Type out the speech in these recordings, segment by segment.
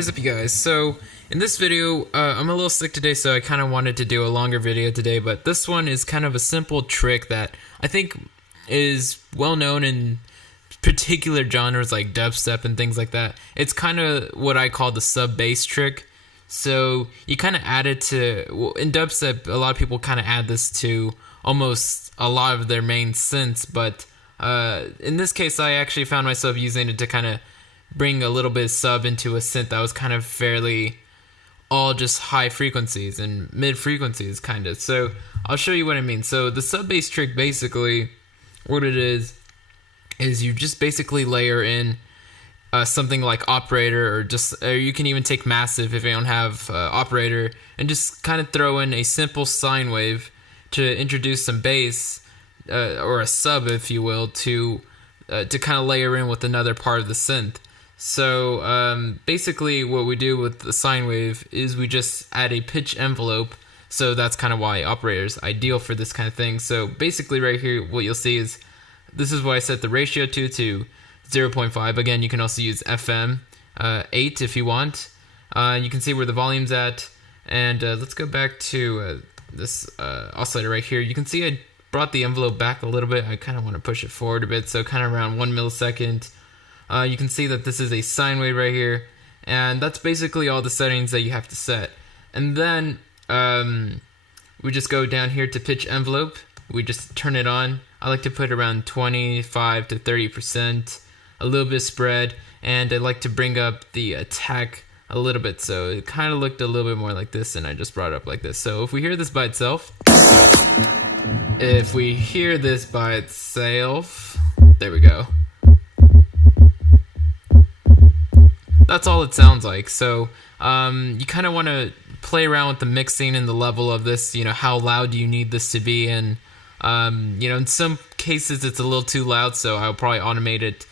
is up, you guys? So in this video, I'm a little sick today, so I kind of wanted to do a longer video today, but this one is kind of a simple trick that I think is well known in particular genres like dubstep and things like that. It's kind of what I call the sub bass trick. So you kind of add it to, well, in dubstep, a lot of people kind of add this to almost a lot of their main synths, but in this case, I actually found myself using it to kind of bring a little bit of sub into a synth that was kind of fairly all just high frequencies and mid frequencies kind of. So I'll show you what I mean. So the sub bass trick, basically what it is you just basically layer in something like operator, or you can even take massive if you don't have operator, and just kind of throw in a simple sine wave to introduce some bass, or a sub if you will, to kind of layer in with another part of the synth. So basically what we do with the sine wave is we just add a pitch envelope. So that's kind of why operator is ideal for this kind of thing. So basically right here, what you'll see is this is what I set the ratio to 0.5. Again, you can also use FM 8 if you want. You can see where the volume's at. And let's go back to this oscillator right here. You can see I brought the envelope back a little bit. I kind of want to push it forward a bit, so kind of around 1 millisecond. You can see that this is a sine wave right here, and that's basically all the settings that you have to set. And then we just go down here to pitch envelope. We just turn it on. I like to put around 25 to 30%, a little bit spread, and I like to bring up the attack a little bit, so it kind of looked a little bit more like this, and I just brought it up like this. So if we hear this by itself, there we go. That's all it sounds like. So you kind of want to play around with the mixing and the level of this, how loud do you need this to be, and in some cases it's a little too loud, so I'll probably automate it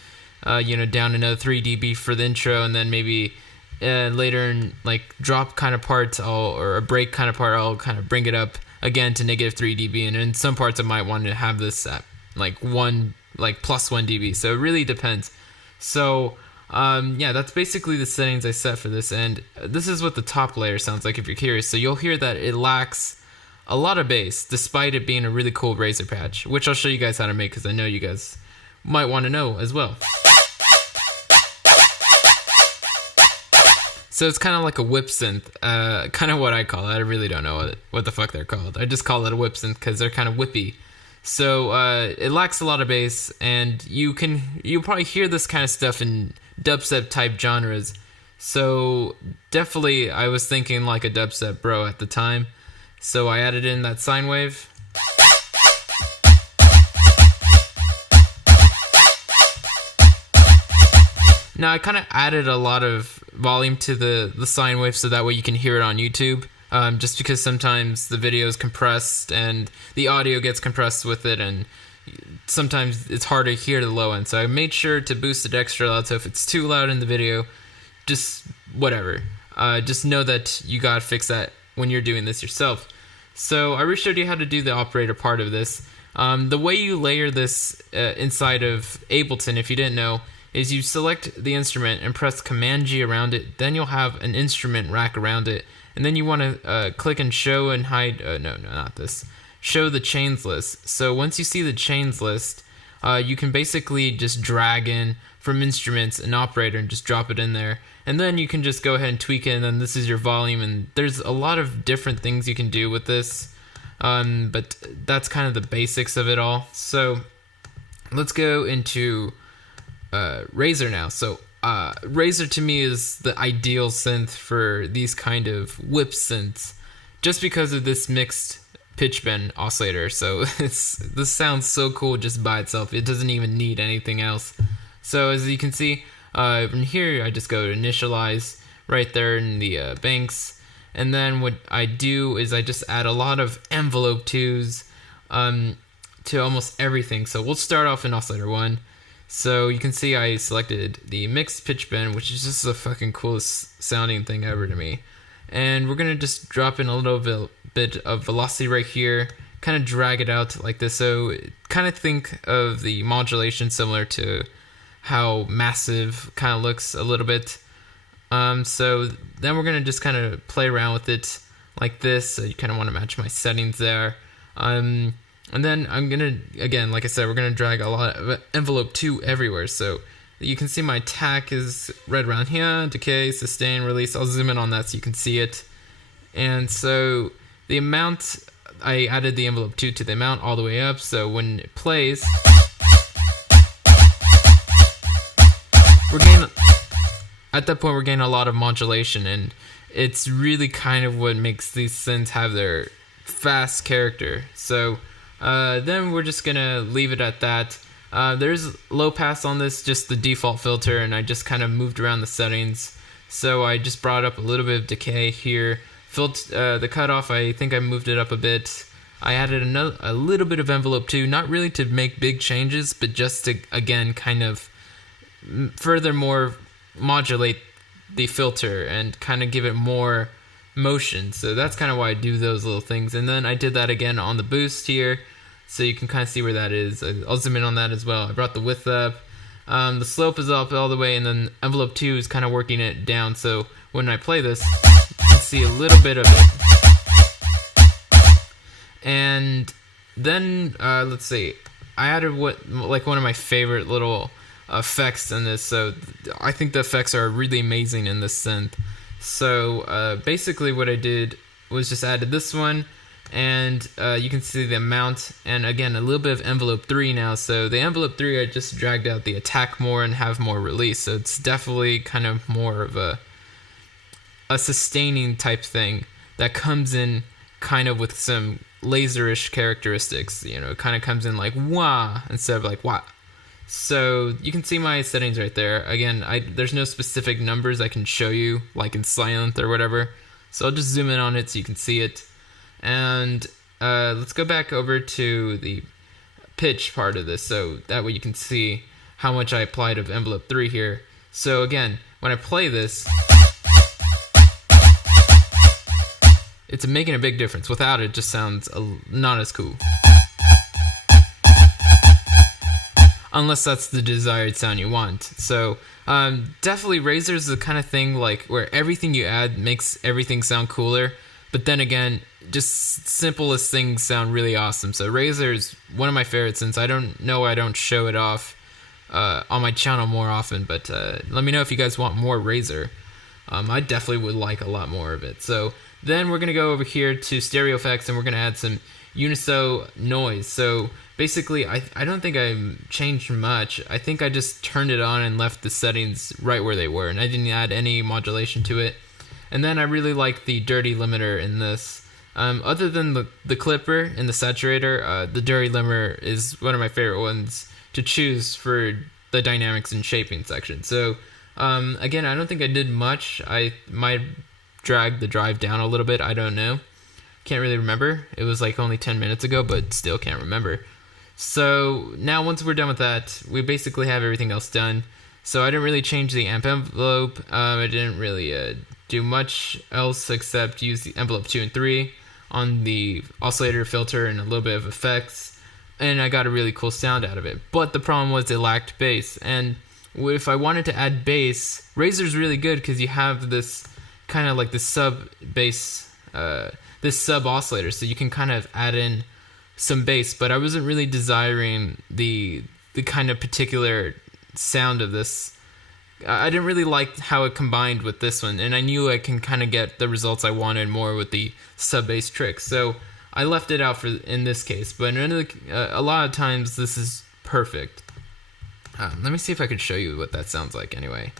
down another 3 dB for the intro, and then maybe later in like drop kind of parts or a break kind of part, I'll kind of bring it up again to negative 3 dB, and in some parts I might want to have this at like plus 1 dB, so it really depends. So yeah, that's basically the settings I set for this, and this is what the top layer sounds like if you're curious. So you'll hear that it lacks a lot of bass despite it being a really cool razor patch, which I'll show you guys how to make because I know you guys might want to know as well. So it's kind of like a whip synth, kind of what I call it. I really don't know what the fuck they're called. I just call it a whip synth because they're kind of whippy. So it lacks a lot of bass, and you'll probably hear this kind of stuff in dubstep type genres. So definitely I was thinking like a dubstep bro at the time. So I added in that sine wave. Now I kind of added a lot of volume to the sine wave so that way you can hear it on YouTube. Just because sometimes the video is compressed and the audio gets compressed with it, and sometimes it's hard to hear the low end. So I made sure to boost it extra loud, so if it's too loud in the video, just whatever. Just know that you gotta fix that when you're doing this yourself. So I already showed you how to do the operator part of this. The way you layer this inside of Ableton, if you didn't know, is you select the instrument and press Command G around it. Then you'll have an instrument rack around it. And then you want to click and show and hide, no, not this, show the chains list. So once you see the chains list, you can basically just drag in from instruments an operator and just drop it in there. And then you can just go ahead and tweak it, and then this is your volume. And there's a lot of different things you can do with this, but that's kind of the basics of it all. So let's go into Razor now. So Razor to me is the ideal synth for these kind of whip synths, just because of this mixed pitch bend oscillator. So this sounds so cool just by itself. It doesn't even need anything else. So as you can see from here, I just go to initialize right there in the banks, and then what I do is I just add a lot of envelope twos to almost everything. So we'll start off in oscillator 1. So you can see I selected the mixed pitch bend, which is just the fucking coolest sounding thing ever to me. And we're going to just drop in a little bit of velocity right here, kind of drag it out like this. So kind of think of the modulation similar to how massive kind of looks a little bit. So then we're gonna just kind of play around with it like this. So you kind of want to match my settings there. And then I'm gonna, again, like I said, we're gonna drag a lot of envelope 2 everywhere. So you can see my attack is right around here, decay, sustain, release. I'll zoom in on that so you can see it. And so the amount, I added the envelope 2 to the amount all the way up. So when it plays, at that point we're getting a lot of modulation, and it's really kind of what makes these synths have their fast character. So then we're just gonna leave it at that. There's low pass on this, just the default filter, and I just kind of moved around the settings. So I just brought up a little bit of decay here. The cutoff, I think I moved it up a bit. I added a little bit of envelope 2, not really to make big changes, but just to, again, kind of furthermore modulate the filter and kind of give it more motion. So that's kind of why I do those little things. And then I did that again on the boost here, so you can kind of see where that is. I'll zoom in on that as well. I brought the width up. The slope is up all the way, and then envelope 2 is kind of working it down. So when I play this, you can see a little bit of it. And then let's see, I added one of my favorite little effects in this. So I think the effects are really amazing in this synth. So basically what I did was just added this one, and you can see the amount, and again a little bit of envelope 3 now. So the envelope 3, I just dragged out the attack more and have more release. So it's definitely kind of more of a sustaining type thing that comes in kind of with some laserish characteristics. You know, it kind of comes in like wah instead of like wah. So you can see my settings right there. Again, there's no specific numbers I can show you, like in Synth or whatever. So I'll just zoom in on it so you can see it. And let's go back over to the pitch part of this, so that way you can see how much I applied of envelope 3 here. So again, when I play this, it's making a big difference. Without it, it just sounds not as cool. Unless that's the desired sound you want. So definitely Razor's the kind of thing like where everything you add makes everything sound cooler, but then again, just simplest things sound really awesome. So Razor's one of my favorites, since I don't show it off on my channel more often, but let me know if you guys want more Razor. I definitely would like a lot more of it. So then we're gonna go over here to stereo effects, and we're gonna add some uniso noise. So basically, I don't think I changed much. I think I just turned it on and left the settings right where they were, and I didn't add any modulation to it. And then I really like the dirty limiter in this. Other than the clipper and the saturator, the dirty limiter is one of my favorite ones to choose for the dynamics and shaping section. So again, I don't think I did much. I might drag the drive down a little bit. I don't know. Can't really remember. It was like only 10 minutes ago, but still can't remember. So now once we're done with that, we basically have everything else done. So I didn't really change the amp envelope. I didn't really do much else except use the envelope 2 and 3 on the oscillator filter and a little bit of effects. And I got a really cool sound out of it. But the problem was it lacked bass. And if I wanted to add bass, Razor's really good because you have this kind of like the sub bass, this sub oscillator, so you can kind of add in some bass. But I wasn't really desiring the kind of particular sound of this. I didn't really like how it combined with this one, and I knew I can kind of get the results I wanted more with the sub bass trick. So I left it out in this case, but a lot of times this is perfect. Let me see if I could show you what that sounds like anyway.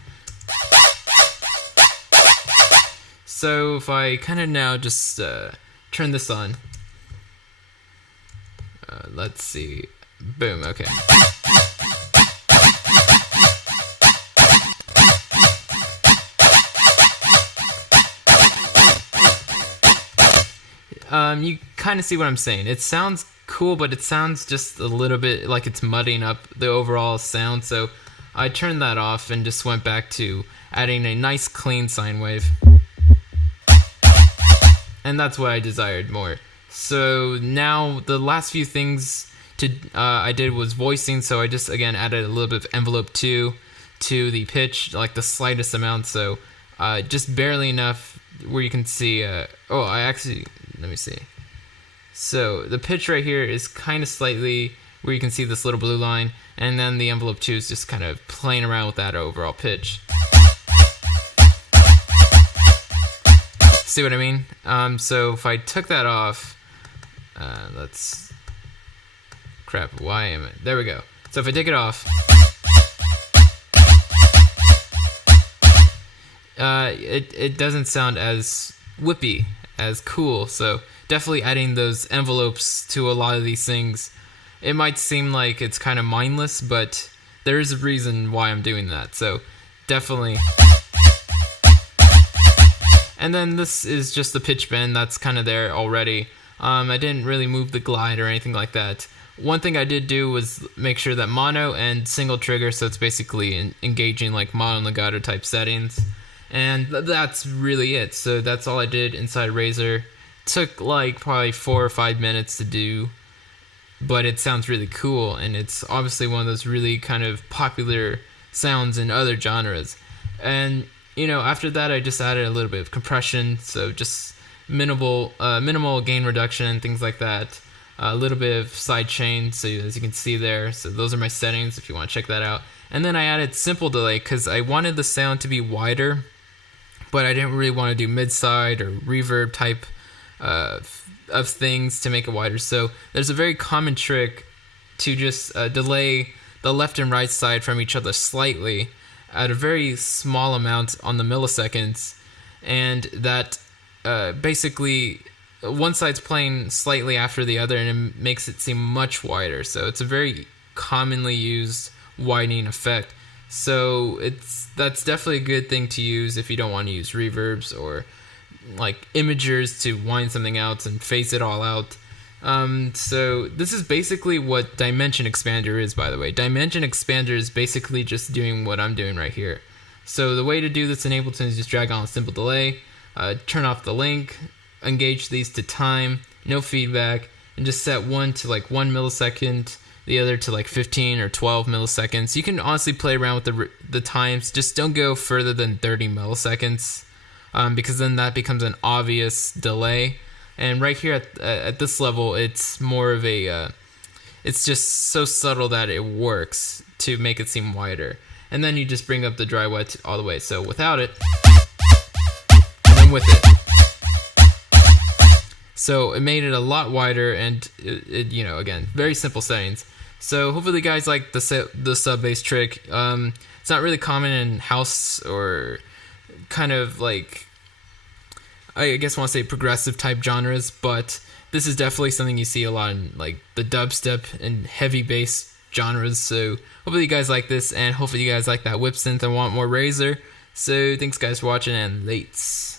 So if I kind of now just turn this on, let's see, boom, okay. You kind of see what I'm saying. It sounds cool, but it sounds just a little bit like it's muddying up the overall sound. So I turned that off and just went back to adding a nice clean sine wave. And that's what I desired more. So now the last few things I did was voicing. So I just again added a little bit of envelope 2 to the pitch, like the slightest amount. So just barely enough where you can see. Let me see. So the pitch right here is kind of slightly where you can see this little blue line, and then the envelope 2 is just kind of playing around with that overall pitch. See what I mean? So if I took that off, why am I? There we go. So if I take it off, it doesn't sound as whippy, as cool. So definitely adding those envelopes to a lot of these things. It might seem like it's kind of mindless, but there is a reason why I'm doing that. So definitely. And then this is just the pitch bend that's kind of there already. I didn't really move the glide or anything like that. One thing I did do was make sure that mono and single trigger, so it's basically engaging like mono legato type settings. And that's really it. So that's all I did inside Razor. Took like probably 4 or 5 minutes to do, but it sounds really cool, and it's obviously one of those really kind of popular sounds in other genres. And after that, I just added a little bit of compression, so just minimal gain reduction, things like that. A little bit of side chain, so as you can see there. So those are my settings if you want to check that out. And then I added simple delay because I wanted the sound to be wider, but I didn't really want to do mid-side or reverb type of things to make it wider. So there's a very common trick to just delay the left and right side from each other slightly at a very small amount on the milliseconds, and that basically one side's playing slightly after the other, and it makes it seem much wider. So it's a very commonly used widening effect. So that's definitely a good thing to use if you don't want to use reverbs or like imagers to wind something out and phase it all out. So this is basically what Dimension Expander is, by the way. Dimension Expander is basically just doing what I'm doing right here. So the way to do this in Ableton is just drag on a simple delay, turn off the link, engage these to time, no feedback, and just set one to like 1 millisecond, the other to like 15 or 12 milliseconds. You can honestly play around with the times. Just don't go further than 30 milliseconds, because then that becomes an obvious delay. And right here at this level, it's more of a, it's just so subtle that it works to make it seem wider. And then you just bring up the dry wet all the way. So without it, and then with it. So it made it a lot wider, and it again, very simple settings. So hopefully you guys like the sub bass trick. It's not really common in house or kind of like, I guess I want to say progressive type genres, but this is definitely something you see a lot in like the dubstep and heavy bass genres. So hopefully you guys like this, and hopefully you guys like that whip synth and want more Razor. So thanks guys for watching, and lates.